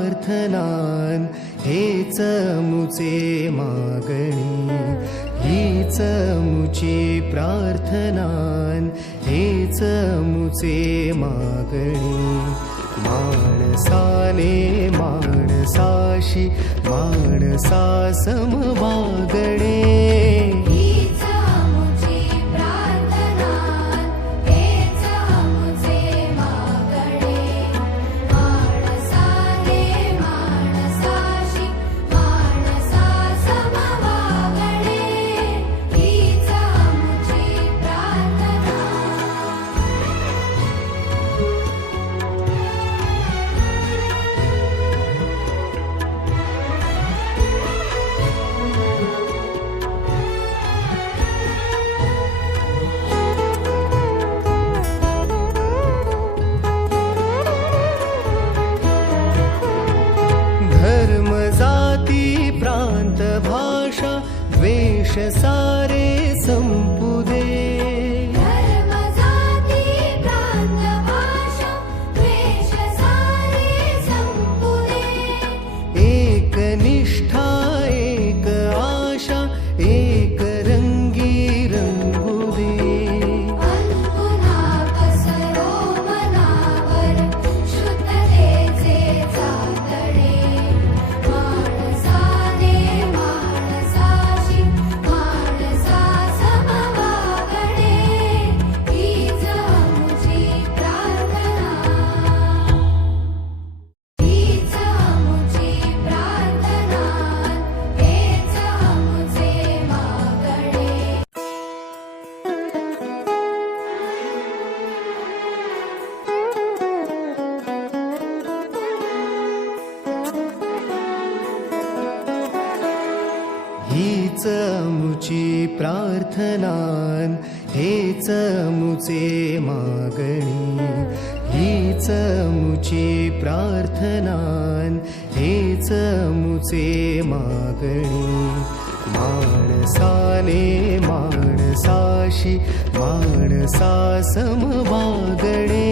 प्रार्थनान हेच मुचे मागणी, हीच मुची प्रार्थनान हेच मुचे मागणी. माणसाने माणसाशी माणसा समवागणे, प्रांत भाषा द्वेष सारे संपू दे. धर्म जाती प्रांत भाषा द्वेष सारे संपू दे. एक निष्ठा एक आशा एक रंगी रंगू दे. अंतुना पसरो मनावर शुद्धतेचे चातडे. हीच मुची प्रार्थनान हेच मुचे मागणी, हीच मुची प्रार्थनान हेच मुचे मागणी. माणसाने माणसाशी माणसा समवागणे,